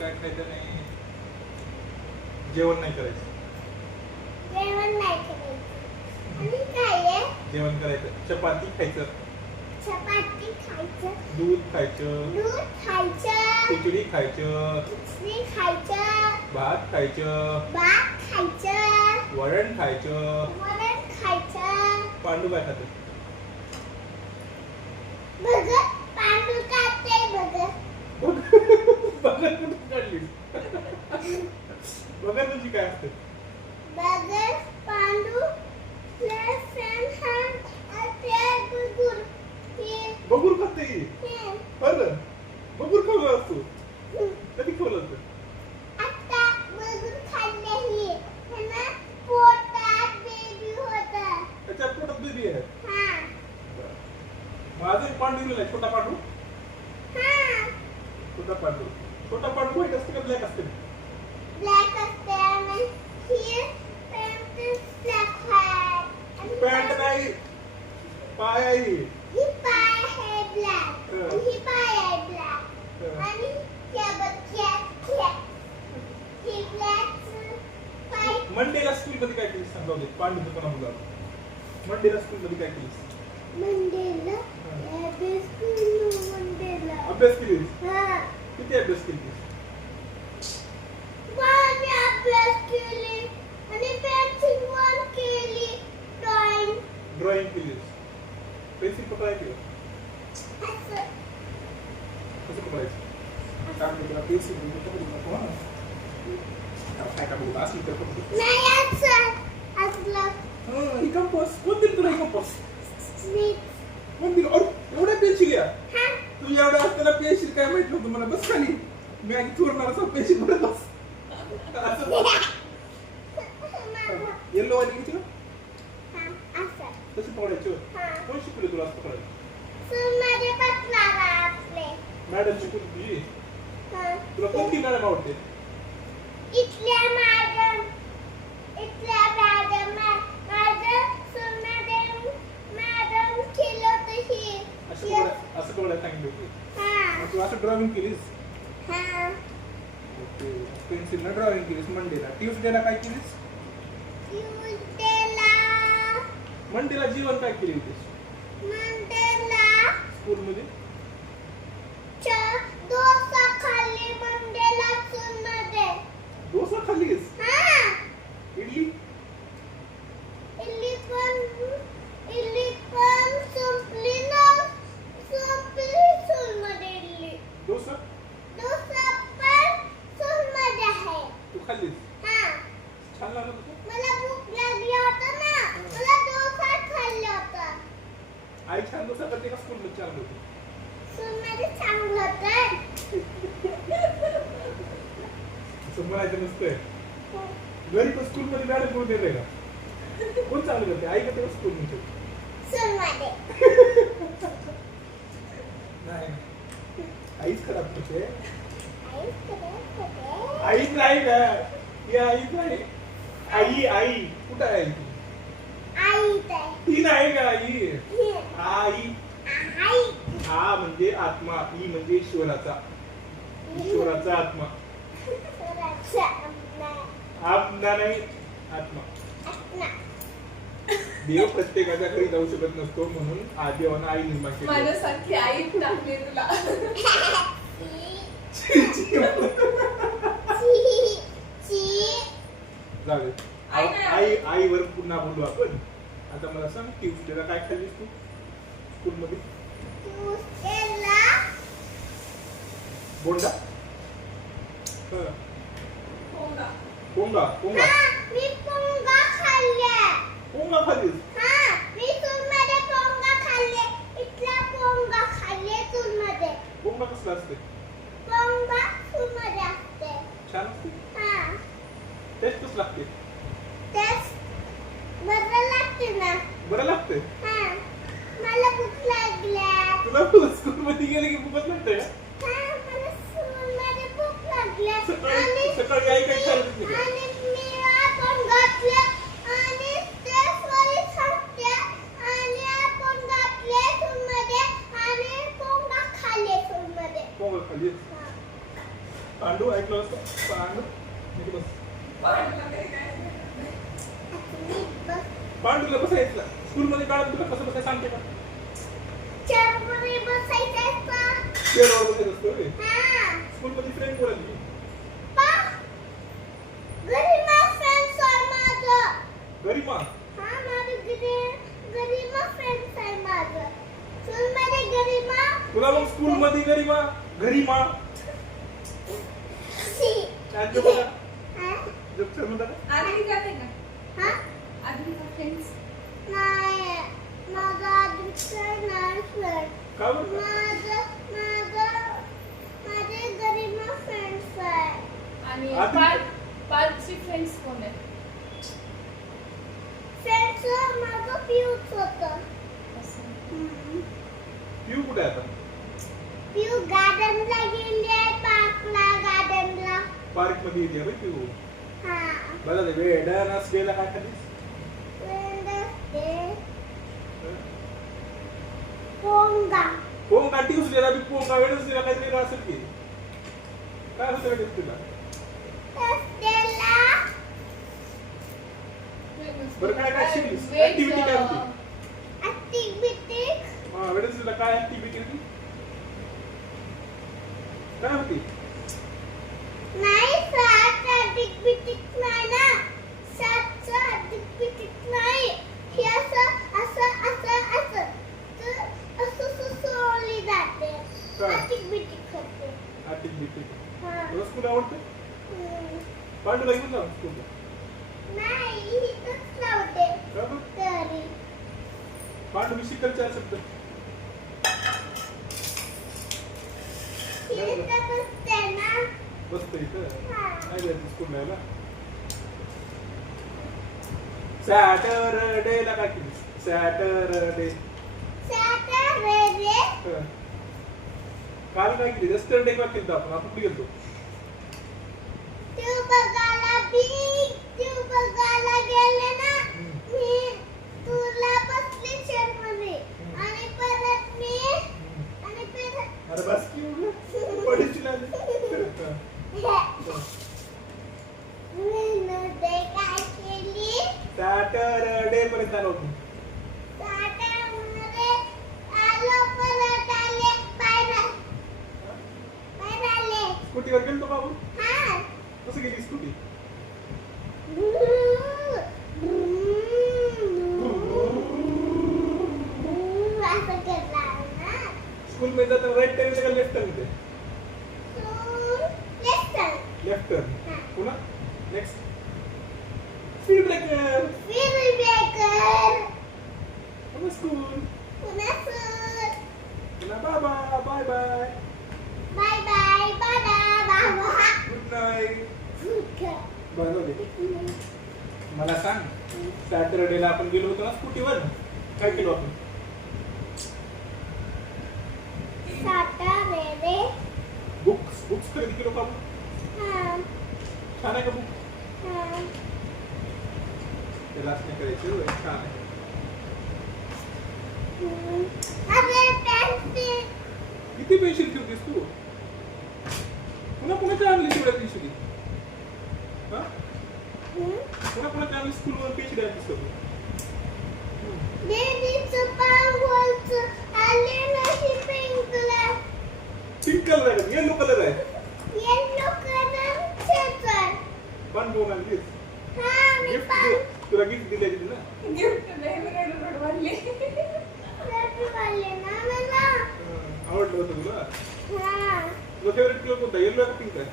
काय खायचं नाही. जेवण नाही करायचं. जेवण नाही करायचं. आणि काय आहे? जेवण करायचं. चपाती खायचं. चपाती खायचं. दूध खायचं. दूध खायचं. खिचडी खायचं. खिचडी खायचं. भात खायचं. भात खायचं. वरण खायचं. वरण खायचं. पांडू काय खातं? भगत पांडू खाते भगत. बघत कुठे काढलीस? बघत तुझी काय असते? भगत पांडू प्लस बघूर खाते की? बरं बघूर खाल्लं असतो. कधी खाल्लं असतं? आता बघून खाल्लेली त्यांना पोटात बेबी होता. त्याच्या पोटात बेबी आहे. हा माझं एक पांडू दिलेला आहे. छोटा पांडू. हा छोटा पांडू. छोटा पांडू व्हाईट असते का ब्लॅक असते? ब्लॅक असते आणि ही पॅन्ट ब्लॅक आहे. पॅन्ट नाही, पाय आहे. ही पाय आहे ब्लॅक आणि ही पाय आहे ब्लॅक आणि त्या बच्च्या ही ब्लॅक पाय. मंडेला स्कूल मध्ये काय केलीस सांगा दे. पांडू दुकाना मुला मंडेला स्कूल मध्ये काय केलीस? मंडेला मंडेला अभ्यास केलीस? हा किती अभ्यास केलीस? वाणी अभ्यास केली आणि पेन्सिल वन केली. ड्रॉइंग केलीस? पेन्सिल पकडायची का? असं कसं पकडायचं? काय तुला पेन्सिल पकडू नको हा. काय का बघू असली तर पकडू. नाही असं असलं ही कंपास कोण दिली तुला? ही कंपास मी कोण दिली? अरे एवढ्या पेन्सिल या हा तू एवढ्या असताना पेन्सिल काय माहित नव्हतं मला. बस खाली मी आधी चोरणार असं पेन्सिल भरत बस. येल्लो वाली घ्यायची का? असं कसं पकडायचं? हा कोण शिकवलं तुला असं पकडायचं? सुनमध्ये पटला आपले मॅडम शिकवली तुझी? हा तुला कोणती मॅडम आवडते? इथल्या मॅडम माझं सुनमध्ये मॅडम केलं होतं ही असं पकडायला सांगितलं होतं. हा मग तू असं ड्रॉइंग केलीस? हा ओके. पेन्सिलनं ड्रॉइंग केलीस. मंडेला. ट्यूसडेला काय केलीस? ट्यूसडेला मंडेला जेवण काय केली होतीस मंडेला स्कूलमध्ये? डोसा खाल्ली मंडेला सुनमध्ये. डोसा खाल्लीस? हा इडली? इडली पण संपली ना. संपली सुनमध्ये इडली. डोसा डोसा पण सुनमध्ये आहे. तू खाल्लीस? हा छान लागत होतं? मला भूक लागली होती ना. मला डोसा खाल्ला होता. आई छान डोसा करते का स्कूलमध्ये छान होते? सुनमध्ये चांगलं होतं. असं म्हणायचं नसतंय. घरी पण स्कूलमध्ये मॅडम कोण देत का? कोण चांगलं करते? आई करते का स्कूल मध्ये? सुनमध्ये नाही आईच खराब करते. आई करत होते. आई नाही का? ही आई नाही. आई कुठं आहे ती? आई ते ती नाही का आई? ही आई. आई हा म्हणजे आत्मा. ई म्हणजे ईश्वराचा. ईश्वराचा आत्मा. स्वराचा आत्मा नाही आत्मा. आत्मा. देव प्रत्येकाच्या घरी जाऊ शकत नसतो म्हणून देवानं आई निर्माण केली. माझ्यासारखी आई टाकली तुला. जाऊ आईवर पुन्हा बोलू आपण. आता मला सांग ट्यूसडेला काय खाल्लीस तू स्कूलमध्ये? ट्यूसडेला बोंडा? पोंगा. पोंगा. पोंगा मी पोंगा खाल्ले. पोंगा खाल्लीस? हा मी सुनमध्ये पोंगा खाल्ले. इथला पोंगा खाल्ले सुनमध्ये. पोंगा कसला असते? पोंगा सुनमध्ये असते. छान असते? हा टेस्ट कसं लागते? तेच बरं लागते ना. बरं लागते? हा मला भूक लागल्या. तुला स्कूलमध्ये गेले की भूकच लागते का? हा मला सुनमध्ये भूक लागल्या. सकाळी आई काही खाल्लं नाही का? आणि मी आपण घातले आणि ते स्वरी सांगते आणि आपण घातले सुनमध्ये आणि पोंगा खाल्ले सुनमध्ये. पोंगा खाल्लीस? हा पांडू ऐकलं असतं पांडू इथे बस. पांडूला बसायचं स्कूलमध्ये काढत तुला कसं बसायचं सांगते का चेअरमध्ये बसायचं असतं. चेअरवर बसायचं असतं रे हा. स्कूलमध्ये फ्रेंड बोलायची पा. गरिमा फ्रेंड्स आहे माझं. गरिमा हा माझं गरिमा फ्रेंड्स आहे माझं. स्कूलमध्ये गरिमा. तुला मग स्कूलमध्ये गरिमा गरिमा सी. आज बघा हा? जब चल म्हणता का आधी जाते का हा? आधी फ्रेंड्स नाही. माझा दुसरं नाही फ्रेंड. का बरं माझे गरिमा फ्रेंड्स आहे. आणि आधी- पालची फ्रेंड्स कोण आहेत फ्रेंड्स माझं पिऊच होतं. असं पिऊ कुठे आहे आता पिऊ गार्डनला गेली आहे. पार्कला गार्डनला. पार्क मध्ये येते रे पिऊ हा. बघा ते वेडनस गेला काय खालीस वेडनेसडे. पोंगा. पोंगा ट्यूसडेला बी पोंगा वेडनसडेला काहीतरी असेल की काय होतं वेडनसडेला थर्सडेला बरं काय काय शिकलीस ऍक्टिव्हिटी काय होती ऍक्टिव्हिटी. हा वेडनसडेला काय ऍक्टिव्हिटी होती काय होती नाही सात ऍक्टिव्हिटी नाही ना. सात ऍक्टिव्हिटी नाही. हे असं असं असं असं तर असं सोडली जाते. काय? ऍक्टिव्हिटी करते. ऍक्टिव्हिटी हा. तुला स्कूल आवडतं पांडूला घेऊन जा स्कूलला नाही इथंच लावते का बरं तरी. पांडू मी शिकल चार शब्द इथं बसते ना. बसतो इथं हा. नाही जायचं स्कूलला यायला सॅटरडेला काय केली सॅटरडे सॅटरडे. काल काय केली यस्टरडे काय केलं आपण आपण कुठे गेलतो तू बघायला गेले ना. मी तुला बसली चेअरमध्ये आणि परत अरे बस की उडलं पडीची लागली वेनसडे काय केली. सॅटरडे पर्यंत आलो होतो सॅटरडे आलो परत आले बाहेर आले. स्कूटीवर गेलतो बाबू हा. कसं गेली स्कूटी असं केला ना. स्कूल मध्ये जाताना राईट टर्न का लेफ्ट टर्न होते लेफ्ट टर्न पुन्हा नेक्स्ट स्पीड ब्रेकर पुन्हा स्कूल पुन्हा बाबा बाय बाय गुड नाईट बनवले मला सांग सॅटरडेला आपण गेलो होतो ना स्कूटीवर काय केलो आपण बुक्स खरेदी केलो का आपण छान आहे का बुक त्याला असं नाही करायचं होय, छान आहे किती पेन्सिल ठेवतेस तू पुन्हा पुन्हा आणली तेवढ्या पेन्सिली हा पुन्हा पुन्हा आणली स्कूलवर पेन्सिल आणलीस का तू पिंक कलर आहे येलो कलर आहे पण दोन आणलीस गिफ्ट तुला गिफ्ट दिले ना गिफ्ट नाही रडवाली आवडलं होतं तुला तुझा फेवरेट कलर कोणता येलो आहे पिंक आहे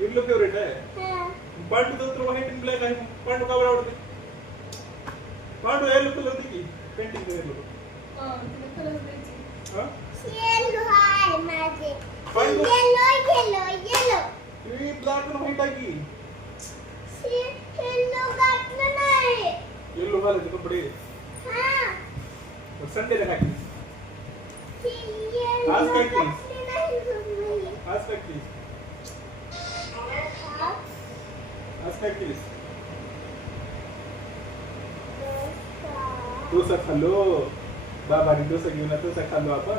येलो फेवरेट आहे पांडू तर व्हाईट अँड ब्लॅक आहे पांडू का बरं आवडते पांडू येलो कलर दे की पेंटिंग येलो तुला कलर द्यायची हा Yellow. तुम्ही ब्लॅक आणि व्हाईट आहे की Yellow घातलं नाही. येलो घालायचे कपडे हा. संडेला काय केलीस Yellow आज काय केलीस? घातली नाही तुम्ही. आज काय केलीस हा. आज काय केलीस डोसा. डोसा खाल्लो बाबाने डोसा घेऊन डोसा खाल्लो आपण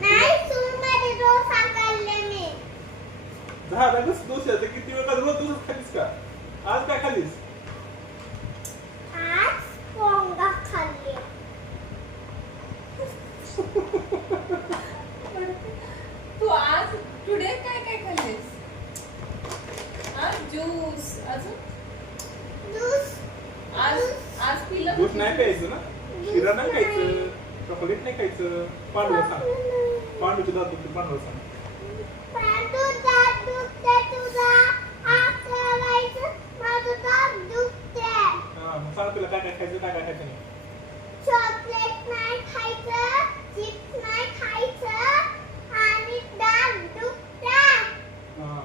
नाही, तू मध्ये डोसा खाल्ला. दहा दोष आहे किती वेळ का रोज तसंच खालीस का आज काय खालीस आज पोंगा खाल्ली. तू आज टुडे काय काय खाल्लेस? आज ज्यूस अजून ज्यूस आज आज पिलं दूध नाही प्यायचं ना शिरा नाही खायचं चॉकलेट नाही खायचं पांडुला सांग पांडूचे दात दुखते पांडुला सांग पांडू दात दुखते तुझा आकरायचं माझं दात दुखते. हा मग सांग तुला काय काय खायचं काय काय खायचं नाही चॉकलेट नाही खायचं चिप्स नाही खायचं आणि दात दुखते. हा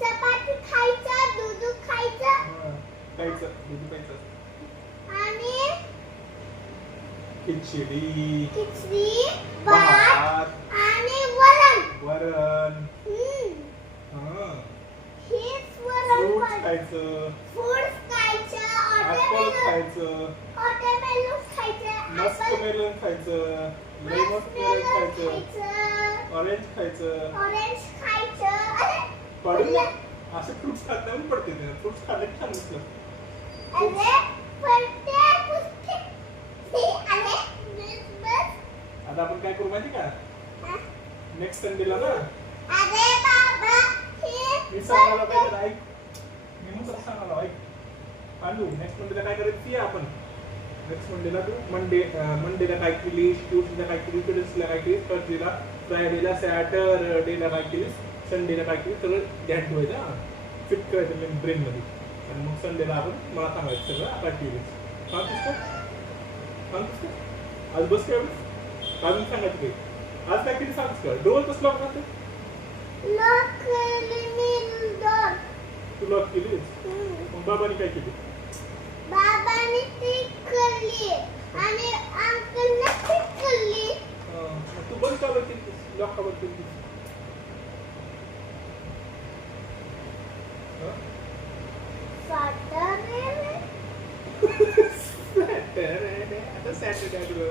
चपाती खायचं दूध खायचं हा. खायचं दूध प्यायचं आणि खिचडी खिचडी भात भात आणि वरण. वरण हम्म. हा हेच वरण फ्रुट्स पण. खायचं फ्रुट्स खायचं ऍपल वॉटरमेलन खायचं खायचं मस्कमेलन खायचं लेमन खायचं खायचं ऑरेंज खायचं ऑरेंज खायचं. अरे पडून ना असे फ्रुट्स खात पडते ते फ्रुट्स खाल्ले की छान दिसलं अरे पडते पुसते. अरे बस आता आपण काय करू माहिती का हा? नेक्स्ट संडेला ना अरे बाबा हे मी सांगायला पडते. पाहिजे ऐक मी मग सांगायला ऐक पांडू नेक्स्ट मंडेला काय करायचं ती आपण नेक्स्ट मंडेला तू मंडेला काय केलीस ट्यूसडेला काय केलीस वेडनेसडेला काय केलीस थर्सडेला फ्रायडेला सॅटरडेला काय केलीस संडेला काय केलीस सगळं ध्यान ठेवायचं हा फिट करायचं ब्रेनमध्ये आणि मग संडेला आपण मला सांगायचं सगळं काय केलीस सांगतोस का आज बस काय अजून सांगायचं काही आज काय केली सांगस का डोल कसं लॉक राहते नोकरी मिळून तू लॉक केलीस मग बाबांनी काय केली बाबाने ती खाल्ली आणि अंकलने ती खाल्ली. मग तू बंद का बरं केलीस लॉक का बरं केलीस सॅटरडे सॅटरडे आता सॅटरडे